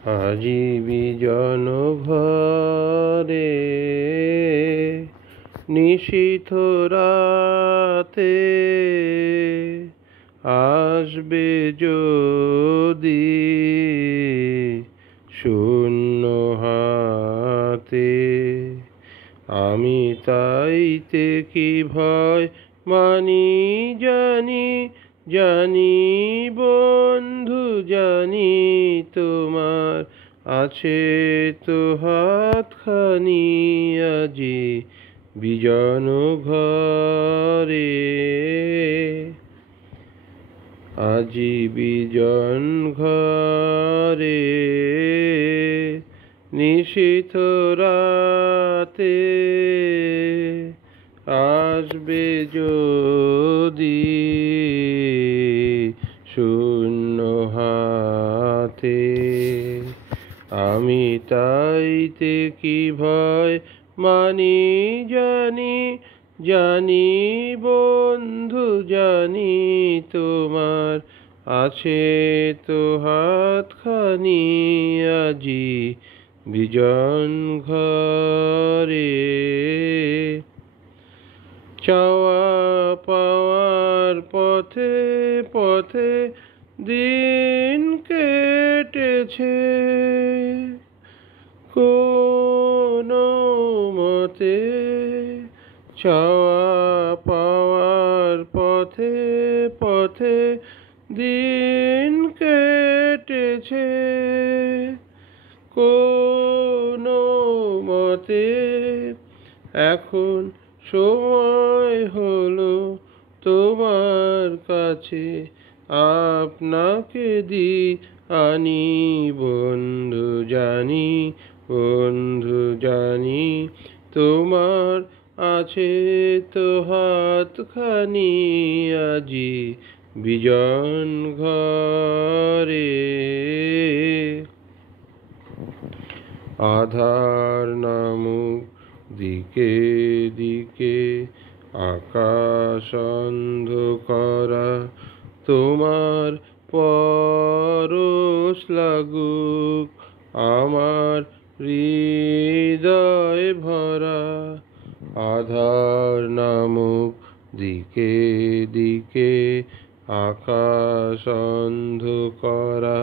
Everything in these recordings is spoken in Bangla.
আজি বিজন ঘরে নিশীথ রাতে আসবে যদি শূন্য হাতে, আমি তাইতে কি ভয় মানি জানি, জানি বন্ধু জানি তোমার আছে তো হাতখানি আজি বিজন ঘরে। আজি বিজন ঘরে নিশীথ রাতে আসবে যদি শূন্য হাতে, আমি তাইতে কি ভয় মানি জানি, জানি বন্ধু জানি তোমার আছে তো হাতখানি আজি বিজন ঘরে। চাওয়া পাওয়ার পথে পথে দিন কেটেছে, কোনো মতে চাওয়া পাওয়ার পথে পথে দিন কেটেছে, কোনো মতে এখন সময় হলো তোমার কাছে আপনাকে দি আনি বন্ধু জানি, বন্ধু জানি তোমার আছে তো হাতখানি আজি বিজন ঘরে। আধার নামুক দিকে দিকে আকাশ অন্ধকারা, তোমার পরশ লাগুক আমার হৃদয় ভরা। আধার নামুক দিকে দিকে আকাশ অন্ধকারা,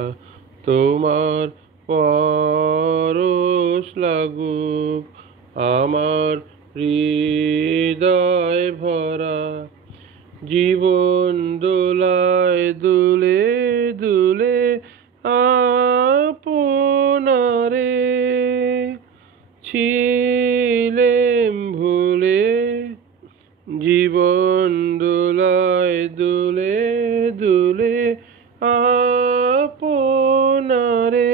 তোমার পরশ লাগুক আমার হৃদয় ভরা। জীবন দোলায় দুলে দুলে আপনারে ছিলেম ভুলে, জীবন দোলায় দুলে দুলে আপনারে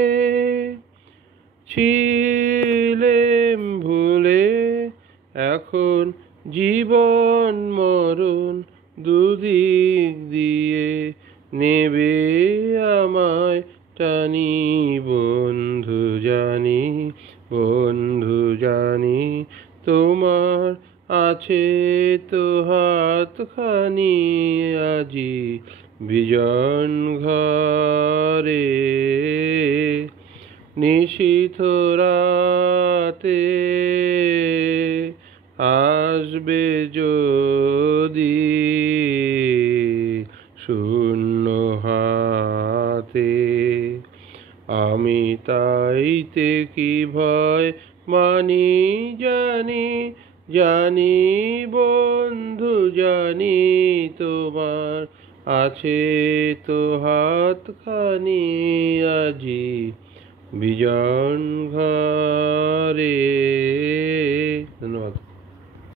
ছিলেম ভুলে। এখন জীবন মরণ দুদিক দিয়ে নেবে আমায় টানি বন্ধু জানি, বন্ধু জানি তোমার আছে তো হাতখানি আজি বিজন ঘরে। নিশীথ রাতে আসবে যদি শূন্য হাতে, আমি তাইতে কি ভয় মানি জানি, জানি বন্ধু জানি তোমার আছে তো হাতখানি আজি বিজন ঘরে। ধন্যবাদ।